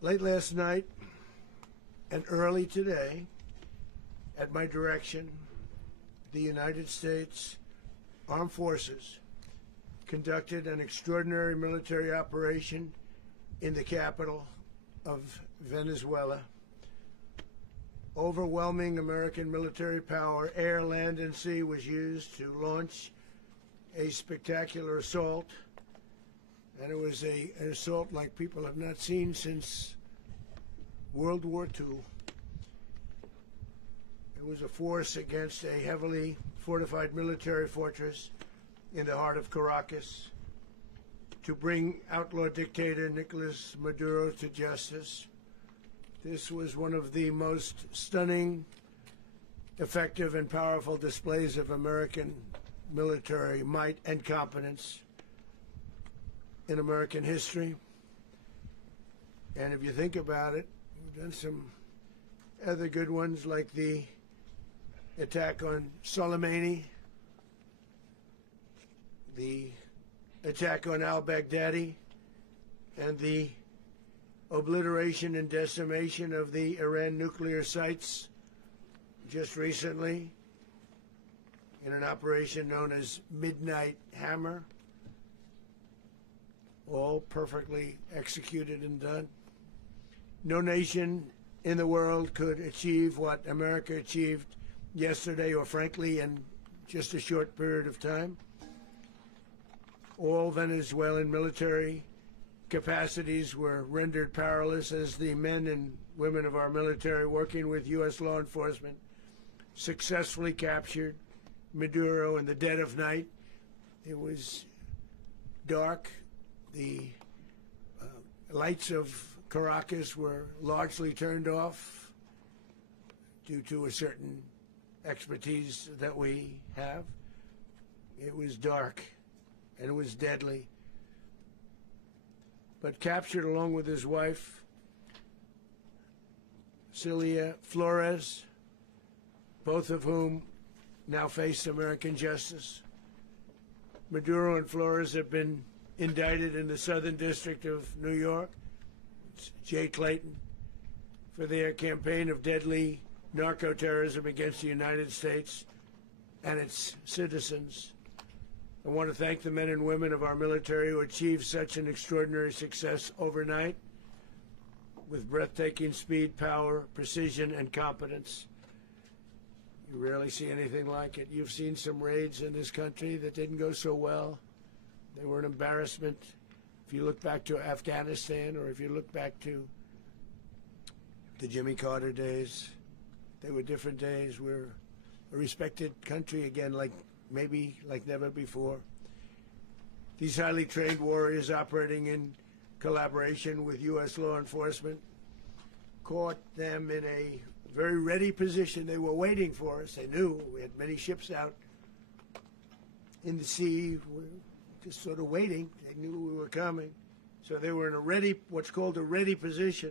Late last night and early today, at my direction, the United States Armed Forces conducted an extraordinary military operation in the capital of Venezuela. Overwhelming American military power, air, land, and sea, was used to launch a spectacular assault. And it was an assault like people have not seen since World War II. It was a force against a heavily fortified military fortress in the heart of Caracas to bring outlaw dictator Nicholas Maduro to justice. This was one of the most stunning, effective, and powerful displays of American military might and competence in American history. And if you think about it, we've done some other good ones, like the attack on Soleimani, the attack on al-Baghdadi, and the obliteration and decimation of the Iran nuclear sites just recently in an operation known as Midnight Hammer. All perfectly executed and done. No nation in the world could achieve what America achieved yesterday, or frankly in just a short period of time. All Venezuelan military capacities were rendered powerless as the men and women of our military, working with U.S. law enforcement, successfully captured Maduro in the dead of night. It was dark. The lights of Caracas were largely turned off due to a certain expertise that we have. It was dark and it was deadly. But captured along with his wife, Celia Flores, both of whom now face American justice. Maduro and Flores have been indicted in the Southern District of New York, it's Jay Clayton, for their campaign of deadly narco-terrorism against the United States and its citizens. I want to thank the men and women of our military who achieved such an extraordinary success overnight with breathtaking speed, power, precision, and competence. You rarely see anything like it. You've seen some raids in this country that didn't go so well. They were an embarrassment. If you look back to Afghanistan, or if you look back to the Jimmy Carter days, they were different days. We're a respected country again, maybe like never before. These highly trained warriors, operating in collaboration with U.S. law enforcement, caught them in a very ready position. They were waiting for us. They knew we had many ships out in the sea. We're just sort of waiting. They knew we were coming. So they were in a ready, what's called a ready position.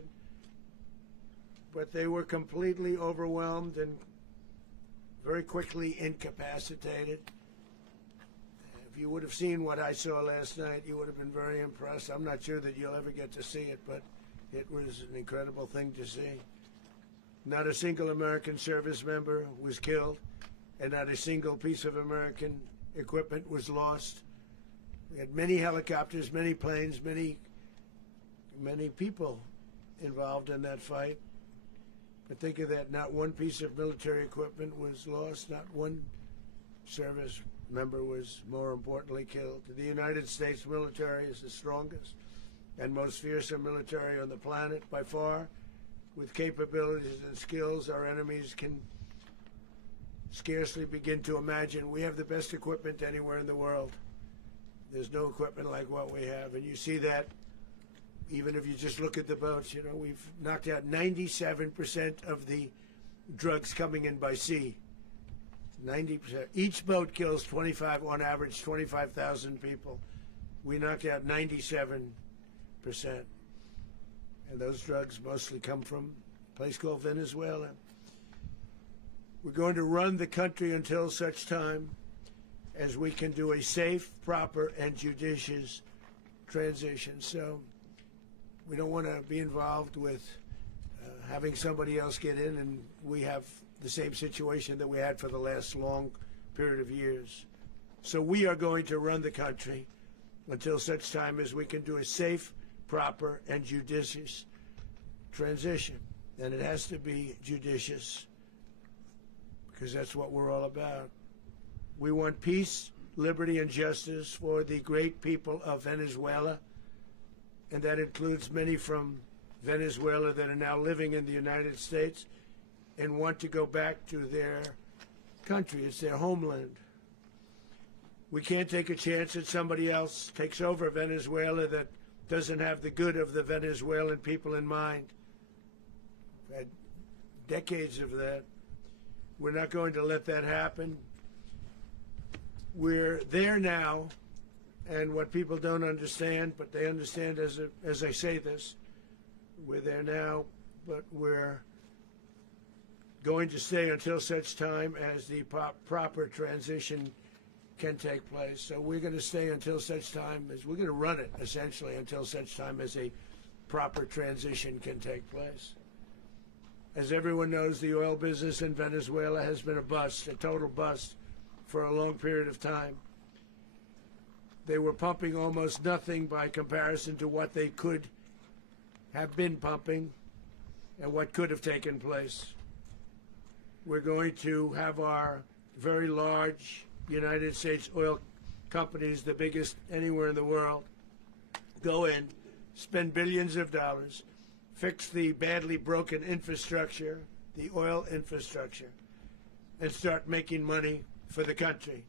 But they were completely overwhelmed and very quickly incapacitated. If you would have seen what I saw last night, you would have been very impressed. I'm not sure that you'll ever get to see it, but it was an incredible thing to see. Not a single American service member was killed, and not a single piece of American equipment was lost. We had many helicopters, many planes, many people involved in that fight. But think of that, not one piece of military equipment was lost, not one service member was, more importantly, killed. The United States military is the strongest and most fearsome military on the planet by far, with capabilities and skills our enemies can scarcely begin to imagine. We have the best equipment anywhere in the world. There's no equipment like what we have, and you see that even if you just look at the boats. You know, we've knocked out 97% of the drugs coming in by sea. 90%. Each boat kills on average 25,000 people. We knocked out 97%. And those drugs mostly come from a place called Venezuela. We're going to run the country until such time as we can do a safe, proper, and judicious transition. So We don't want to be involved with having somebody else get in, and we have the same situation that we had for the last long period of years. So we are going to run the country until such time as we can do a safe, proper, and judicious transition. And it has to be judicious, because that's what we're all about. We want peace, liberty, and justice for the great people of Venezuela, and that includes many from Venezuela that are now living in the United States and want to go back to their country. It's their homeland. We can't take a chance that somebody else takes over Venezuela that doesn't have the good of the Venezuelan people in mind. We've had decades of that. We're not going to let that happen. We're there now, and what people don't understand, but they understand as I say this, we're there now, but we're going to stay until such time as the proper transition can take place. So we're going to stay until such time as, we're going to run it essentially until such time as a proper transition can take place. As everyone knows, the oil business in Venezuela has been a bust, a total bust, for a long period of time. They were pumping almost nothing by comparison to what they could have been pumping and what could have taken place. We're going to have our very large United States oil companies, the biggest anywhere in the world, go in, spend billions of dollars, fix the badly broken infrastructure, the oil infrastructure, and start making money for the country.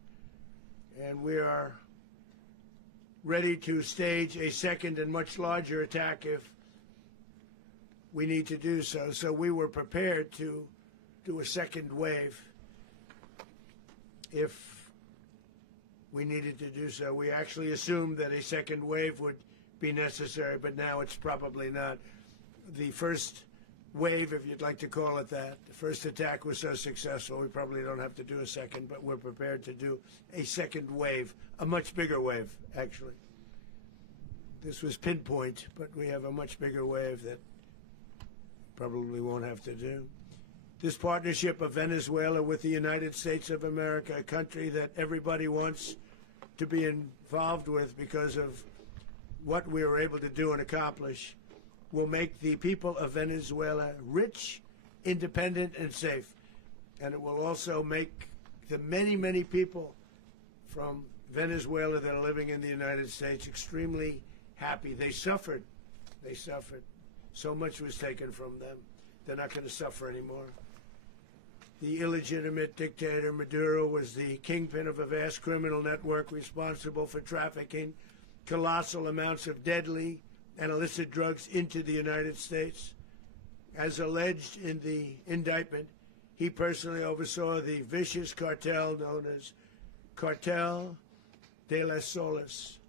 And we are ready to stage a second and much larger attack if we need to do so. So we were prepared to do a second wave if we needed to do so. We actually assumed that a second wave would be necessary, but now it's probably not. The first wave, if you'd like to call it that, the first attack was so successful, we probably don't have to do a second, but we're prepared to do a second wave, a much bigger wave, actually. This was pinpoint, but we have a much bigger wave that probably won't have to do. This partnership of Venezuela with the United States of America, a country that everybody wants to be involved with because of what we were able to do and accomplish, will make the people of Venezuela rich, independent, and safe. And it will also make the many, many people from Venezuela that are living in the United States extremely happy. They suffered. They suffered. So much was taken from them. They're not going to suffer anymore. The illegitimate dictator Maduro was the kingpin of a vast criminal network responsible for trafficking colossal amounts of deadly and illicit drugs into the United States. As alleged in the indictment, he personally oversaw the vicious cartel known as Cartel de las Solas,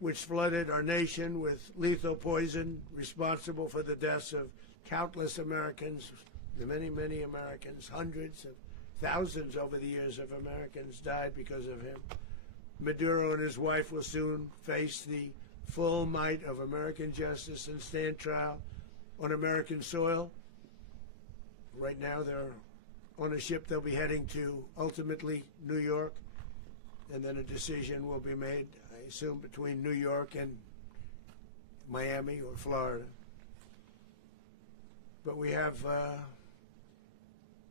which flooded our nation with lethal poison responsible for the deaths of countless Americans, many, many Americans. Hundreds of thousands over the years of Americans died because of him. Maduro and his wife will soon face the full might of American justice and stand trial on American soil. Right now they're on a ship. They'll be heading to, ultimately, New York, and then a decision will be made, I assume, between New York and Miami or Florida. But we have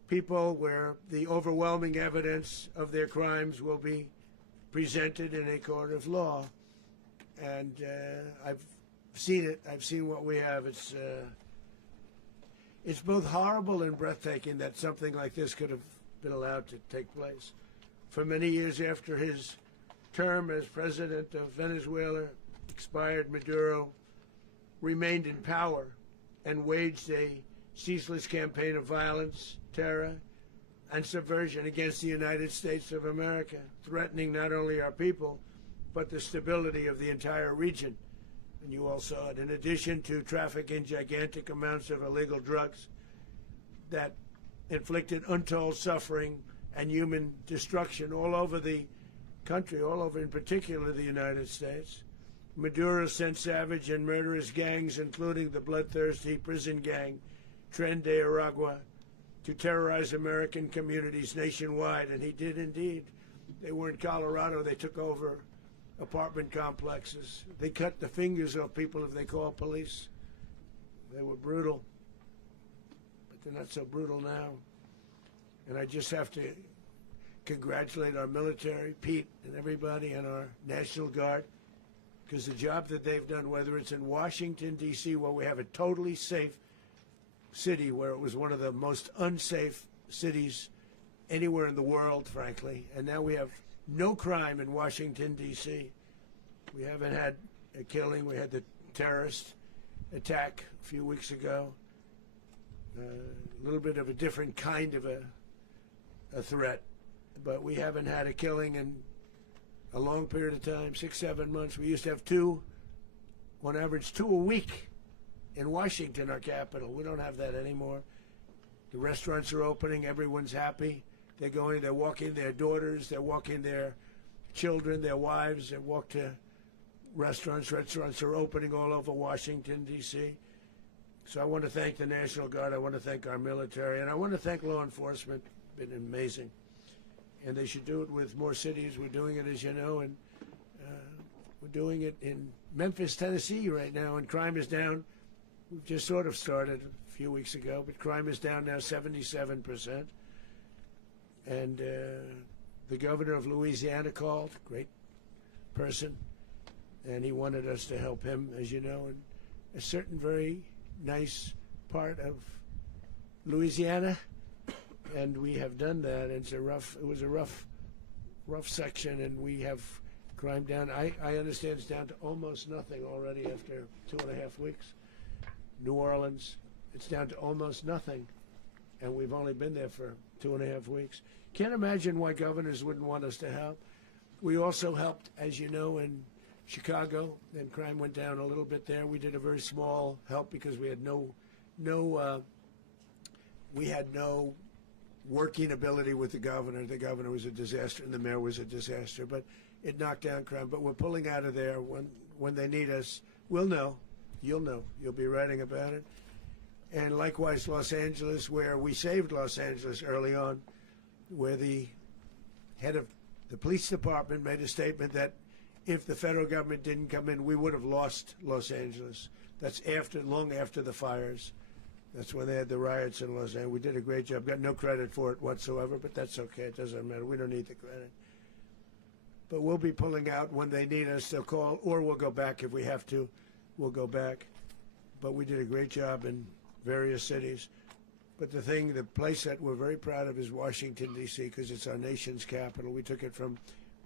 people where the overwhelming evidence of their crimes will be presented in a court of law. And I've seen it. I've seen what we have. It's both horrible and breathtaking that something like this could have been allowed to take place. For many years after his term as president of Venezuela expired, Maduro remained in power and waged a ceaseless campaign of violence, terror, and subversion against the United States of America, threatening not only our people, but the stability of the entire region. And you all saw it. In addition to trafficking gigantic amounts of illegal drugs that inflicted untold suffering and human destruction all over the country, all over in particular the United States, Maduro sent savage and murderous gangs, including the bloodthirsty prison gang Tren de Aragua, to terrorize American communities nationwide, and he did indeed. They were in Colorado. They took over apartment complexes. They cut the fingers off people if they called police. They were brutal, but they're not so brutal now. And I just have to congratulate our military, Pete and everybody, and our National Guard, because the job that they've done, whether it's in Washington, D.C., where we have a totally safe city, where it was one of the most unsafe cities anywhere in the world, frankly, and now we have no crime in Washington, D.C. We haven't had a killing. We had the terrorist attack a few weeks ago. A little bit of a different kind of a threat, but we haven't had a killing in a long period of time, 6-7 months. We used to have two, on average, 2 a week in Washington, our capital. We don't have that anymore. The restaurants are opening. Everyone's happy. They're going, they're walking their daughters, they're walking their children, their wives, they walk to restaurants. Restaurants are opening all over Washington, D.C. So I want to thank the National Guard, I want to thank our military, and I want to thank law enforcement. It's been amazing. And they should do it with more cities. We're doing it, as you know, and we're doing it in Memphis, Tennessee right now, and crime is down. We've just sort of started a few weeks ago, but crime is down now 77%. And the governor of Louisiana called, great person, and he wanted us to help him, as you know, in a certain very nice part of Louisiana, and we have done that. It was a rough section, and we have crime down. I understand it's down to almost nothing already after 2.5 weeks. New Orleans, it's down to almost nothing, and we've only been there for 2.5 weeks. Can't imagine why governors wouldn't want us to help. We also helped, as you know, in Chicago, and crime went down a little bit there. We did a very small help because we had no working ability with the governor. The governor was a disaster, and the mayor was a disaster. But it knocked down crime. But we're pulling out of there when they need us. We'll know. You'll know. You'll be writing about it. And likewise, Los Angeles, where we saved Los Angeles early on, where the head of the police department made a statement that if the federal government didn't come in, we would have lost Los Angeles. That's long after the fires. That's when they had the riots in Los Angeles. We did a great job. Got no credit for it whatsoever, but that's okay. It doesn't matter. We don't need the credit. But we'll be pulling out when they need us. They'll call, or we'll go back if we have to. We'll go back. But we did a great job in various cities. But the place that we're very proud of is Washington, D.C., because it's our nation's capital. We took it from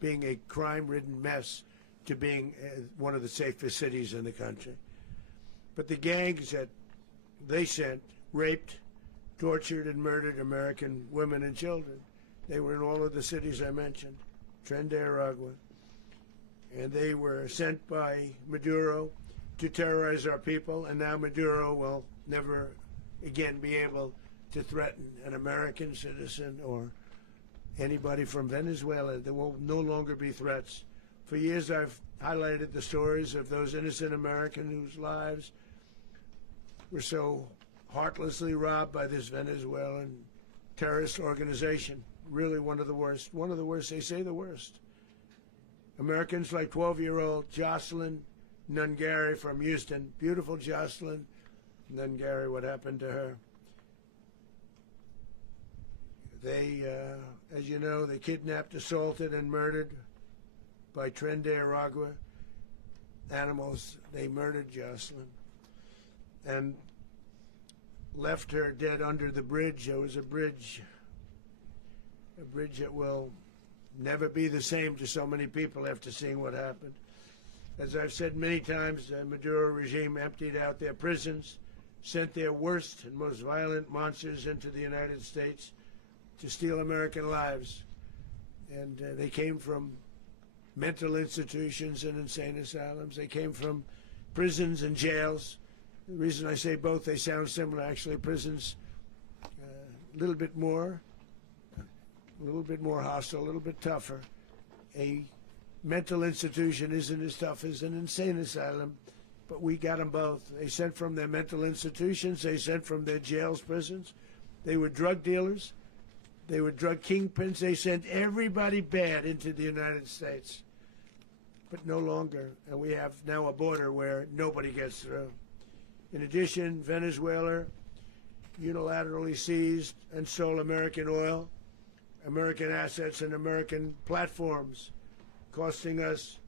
being a crime-ridden mess to being one of the safest cities in the country. But the gangs that they sent raped, tortured, and murdered American women and children. They were in all of the cities I mentioned, Tren de Aragua. And they were sent by Maduro to terrorize our people, and now Maduro will never again be able to threaten an American citizen or anybody from Venezuela. There will no longer be threats. For years I've highlighted the stories of those innocent Americans whose lives were so heartlessly robbed by this Venezuelan terrorist organization. Really one of the worst. One of the worst, they say the worst. Americans like 12-year-old Jocelyn Nungary from Houston. Beautiful Jocelyn Nungary, what happened to her? They, as you know, they kidnapped, assaulted, and murdered by Tren de Aragua animals. They murdered Jocelyn and left her dead under the bridge. There was a bridge that will never be the same to so many people after seeing what happened. As I've said many times, the Maduro regime emptied out their prisons, sent their worst and most violent monsters into the United States to steal American lives. And they came from mental institutions and insane asylums. They came from prisons and jails. The reason I say both, they sound similar. Actually, prisons a little bit more hostile, a little bit tougher. A mental institution isn't as tough as an insane asylum, but we got them both. They sent from their mental institutions, they sent from their jails, prisons. They were drug dealers, they were drug kingpins, they sent everybody bad into the United States. But no longer, and we have now a border where nobody gets through. In addition, Venezuela unilaterally seized and stole American oil, American assets, and American platforms, costing us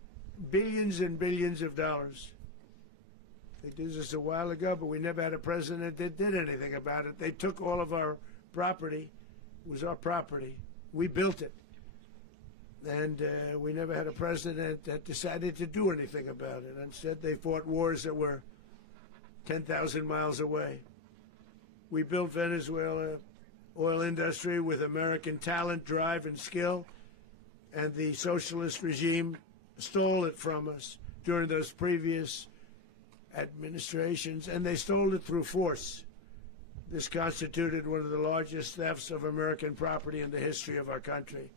billions and billions of dollars. They did this a while ago, but we never had a president that did anything about it. They took all of our property. It was our property. We built it. And we never had a president that decided to do anything about it. Instead, they fought wars that were 10,000 miles away. We built Venezuela oil industry with American talent, drive, and skill, and the socialist regime stole it from us during those previous administrations, and they stole it through force. This constituted one of the largest thefts of American property in the history of our country.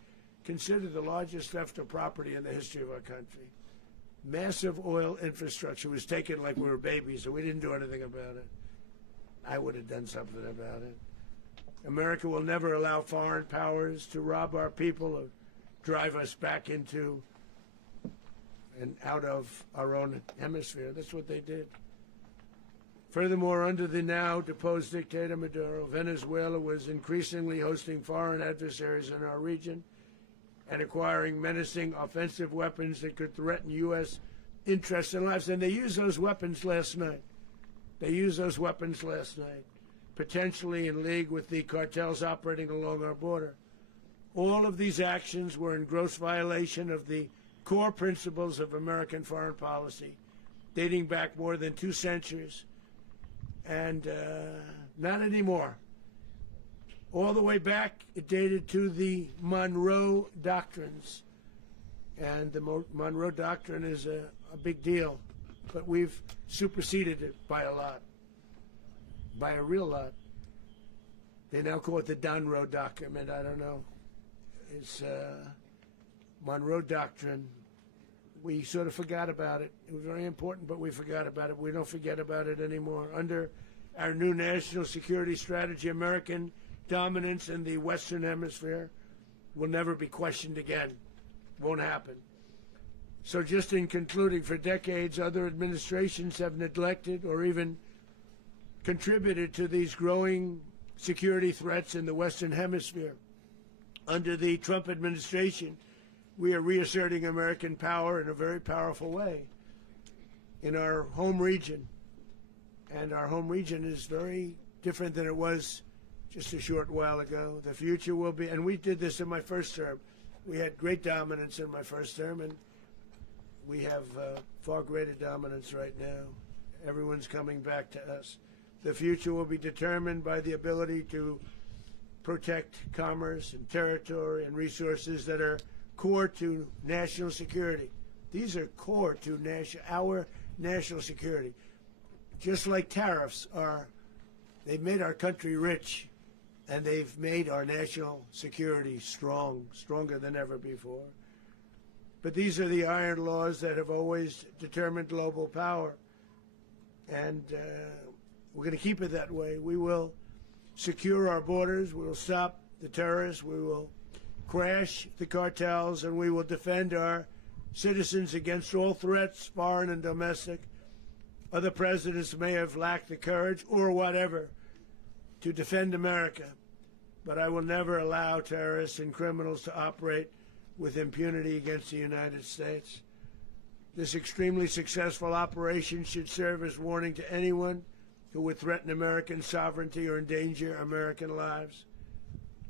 Considered the largest theft of property in the history of our country. Massive oil infrastructure was taken like we were babies, and we didn't do anything about it. I would have done something about it. America will never allow foreign powers to rob our people or drive us back into and out of our own hemisphere. That's what they did. Furthermore, under the now deposed dictator Maduro, Venezuela was increasingly hosting foreign adversaries in our region and acquiring menacing offensive weapons that could threaten U.S. interests and lives. And they used those weapons last night. Potentially in league with the cartels operating along our border. All of these actions were in gross violation of the core principles of American foreign policy, dating back more than 2 centuries, and not anymore. All the way back, it dated to the Monroe Doctrines, and the Monroe Doctrine is a big deal, but we've superseded it by a lot. By a real lot. They now call it the Monroe Document. I don't know. It's Monroe Doctrine. We sort of forgot about it. It was very important, but we forgot about it. We don't forget about it anymore. Under our new national security strategy, American dominance in the Western Hemisphere will never be questioned again. Won't happen. So just in concluding, for decades, other administrations have neglected or even contributed to these growing security threats in the Western Hemisphere. Under the Trump administration, we are reasserting American power in a very powerful way in our home region. And our home region is very different than it was just a short while ago. The future will be, and we did this in my first term. We had great dominance in my first term, and we have far greater dominance right now. Everyone's coming back to us. The future will be determined by the ability to protect commerce and territory and resources that are core to national security. These are core to our national security. Just like tariffs are, they've made our country rich, and they've made our national security strong, stronger than ever before. But these are the iron laws that have always determined global power. And we're going to keep it that way. We will secure our borders. We will stop the terrorists. We will crash the cartels, and we will defend our citizens against all threats, foreign and domestic. Other presidents may have lacked the courage or whatever to defend America, but I will never allow terrorists and criminals to operate with impunity against the United States. This extremely successful operation should serve as warning to anyone who would threaten American sovereignty or endanger American lives.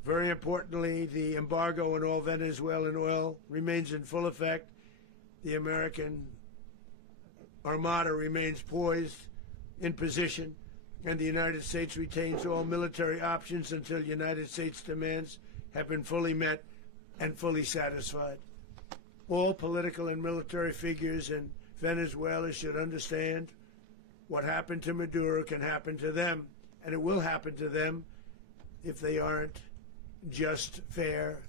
Very importantly, the embargo on all Venezuelan oil remains in full effect. The American Armada remains poised in position, and the United States retains all military options until United States demands have been fully met and fully satisfied. All political and military figures in Venezuela should understand what happened to Maduro can happen to them, and it will happen to them if they aren't just fair,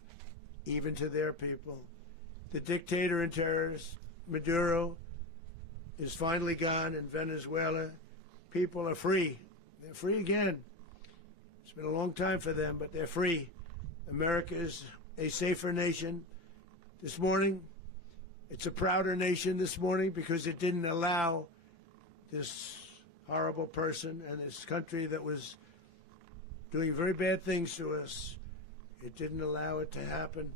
even to their people. The dictator and terrorist, Maduro, is finally gone in Venezuela. People are free. They're free again. It's been a long time for them, but they're free. America is a safer nation this morning. It's a prouder nation this morning because it didn't allow this horrible person and this country that was doing very bad things to us. It didn't allow it to happen.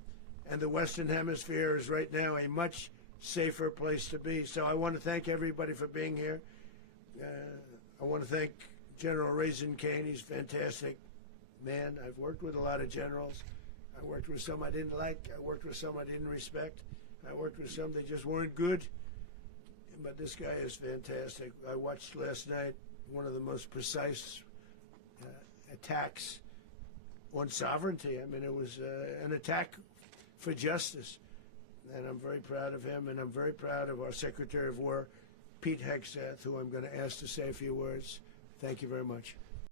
And the Western Hemisphere is right now a much safer place to be. So I want to thank everybody for being here. I want to thank General Raisin Kane. He's a fantastic man. I've worked with a lot of generals. I worked with some I didn't like. I worked with some I didn't respect. I worked with some that just weren't good. But this guy is fantastic. I watched last night one of the most precise attacks on sovereignty. I mean, it was an attack for justice. And I'm very proud of him, and I'm very proud of our Secretary of War, Pete Hegseth, who I'm going to ask to say a few words. Thank you very much.